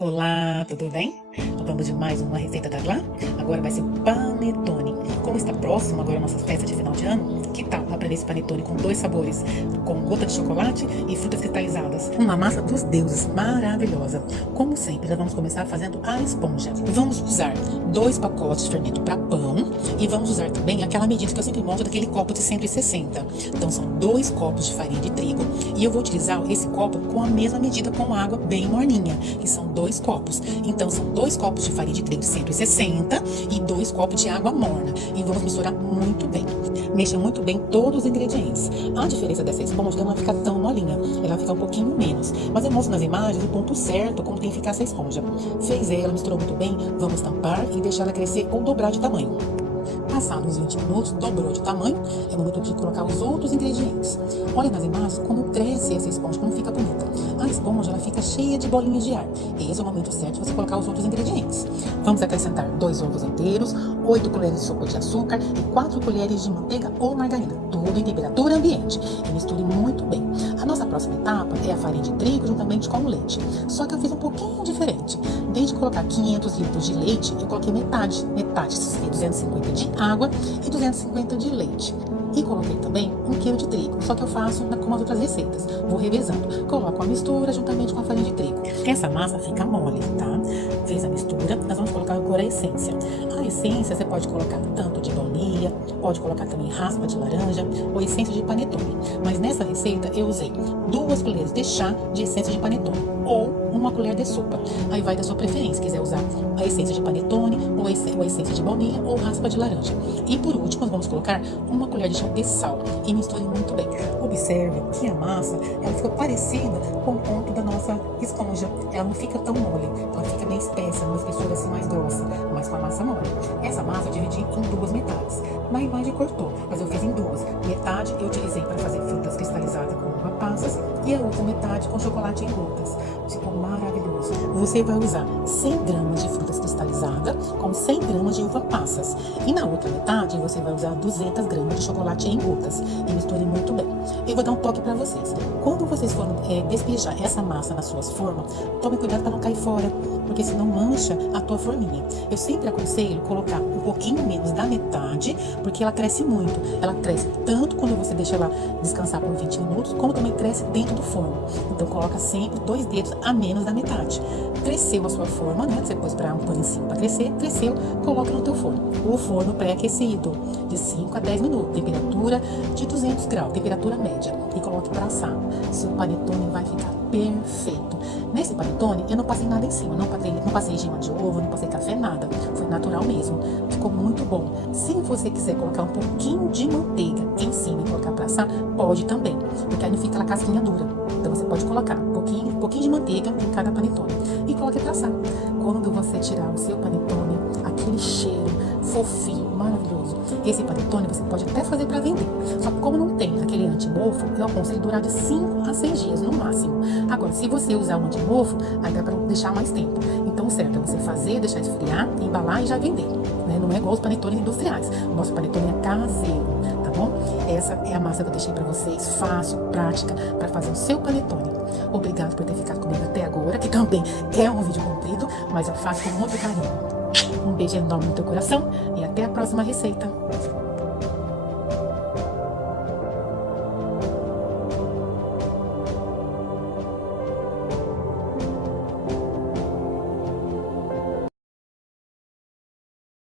Olá, tudo bem? Vamos de mais uma receita da Glá? Agora vai ser o panetone. Como está próximo agora a nossa festa de final de ano, que tal aprender esse panetone com dois sabores? Com gota de chocolate e frutas cristalizadas. Uma massa dos deuses, maravilhosa. Como sempre, nós vamos começar fazendo a esponja. Vamos usar 2 pacotes de fermento para pão e vamos usar também aquela medida que eu sempre mostro daquele copo de 160. Então são 2 copos de farinha de trigo e eu vou utilizar esse copo com a mesma medida com água bem morninha, que são 2 copos. Então são 2 copos de farinha de trigo de 160 e 2 copos de água morna. E vamos misturar muito bem. Mexa muito bem todos os ingredientes. A diferença dessa esponja não vai ficar tão molinha, ela vai ficar um pouquinho menos. Mas eu mostro nas imagens o ponto certo, como tem que ficar essa esponja. Fez ela, misturou muito bem, vamos tampar e deixar ela crescer ou dobrar de tamanho. Passados uns 20 minutos, dobrou de tamanho, é momento de colocar os outros ingredientes. Olha nas imagens como cresce essa esponja, como fica bonita. A esponja ela fica cheia de bolinhas de ar. Esse é o momento certo de você colocar os outros ingredientes. Vamos acrescentar 2 ovos inteiros, 8 colheres de sopa de açúcar e 4 colheres de manteiga ou margarina, tudo em temperatura ambiente. E misture muito bem. A nossa próxima etapa é a farinha de trigo juntamente com o leite. Só que eu fiz um pouquinho diferente. Desde colocar 500 litros de leite, eu coloquei metade, 250 de água e 250 de leite. E coloquei também 1 kg de trigo, só que eu faço como as outras receitas. Vou revezando. Coloco a mistura juntamente com a farinha de trigo. Essa massa fica mole, tá? Fez a mistura, nós vamos colocar agora a essência. A essência você pode colocar tanto de baunilha, pode colocar também raspa de laranja ou essência de panetone. Mas nessa receita eu usei 2 colheres de chá de essência de panetone ou 1 colher de sopa. Aí vai da sua preferência, se quiser usar a essência de panetone ou a essência de baunilha ou raspa de laranja. E por último, nós vamos colocar 1 colher de chá de sal e misture muito bem. Observe que a massa, ela ficou parecida com o ponto da nossa esponja. Ela não fica tão mole, ela fica meio espessa, uma espessura assim mais grossa, mas com a massa mole. Essa massa eu dividi em 2 metades. Na imagem cortou, mas eu fiz em 2. Metade eu utilizei para fazer frutas cristalizadas com uva passas e a outra metade com chocolate em gotas. Ficou maravilhoso. Você vai usar 100 gramas de frutas cristalizadas com 100 gramas de uva passas. E na outra metade você vai usar 200 gramas de chocolate em gotas. E misture muito bem. Eu vou dar um toque para vocês. Quando vocês forem despejar essa massa nas suas formas, tome cuidado para não cair fora, porque senão mancha a tua forminha. Eu sempre aconselho colocar um pouquinho menos da metade, porque ela cresce muito. Ela cresce tanto quando você deixa ela descansar por 20 minutos, como também cresce dentro do forno. Então coloca sempre 2 dedos a menos da metade. Cresceu a sua forma, né? Você pôs para um pano em cima para crescer, cresceu, coloca no teu forno. O forno pré-aquecido, de 5 a 10 minutos, temperatura de 200 graus, temperatura média. E coloque para assar. Seu panetone vai ficar perfeito. Nesse panetone, eu não passei nada em cima, não passei gema de ovo, não passei café, nada. Foi natural mesmo. Ficou muito bom. Se você quiser colocar um pouquinho de manteiga em cima e colocar para assar, pode também, porque aí não fica aquela casquinha dura. Então você pode colocar um pouquinho de manteiga em cada panetone e coloque para assar. Quando você tirar o seu panetone, aquele cheiro fofinho, maravilhoso. Esse panetone você pode até fazer para vender. Só que como não tem aquele antimofo, eu aconselho durar de 5 a 6 dias no máximo. Agora, se você usar um antimofo, aí dá para deixar mais tempo. Então o certo é você fazer, deixar esfriar, embalar e já vender. Né? Não é igual os panetones industriais. O nosso panetone é caseiro, tá bom? Essa é a massa que eu deixei para vocês, fácil, prática, para fazer o seu panetone. Obrigado por ter ficado comigo até agora, que também é um vídeo comprido, mas eu faço com muito carinho. Um beijo enorme no teu coração e até a próxima receita.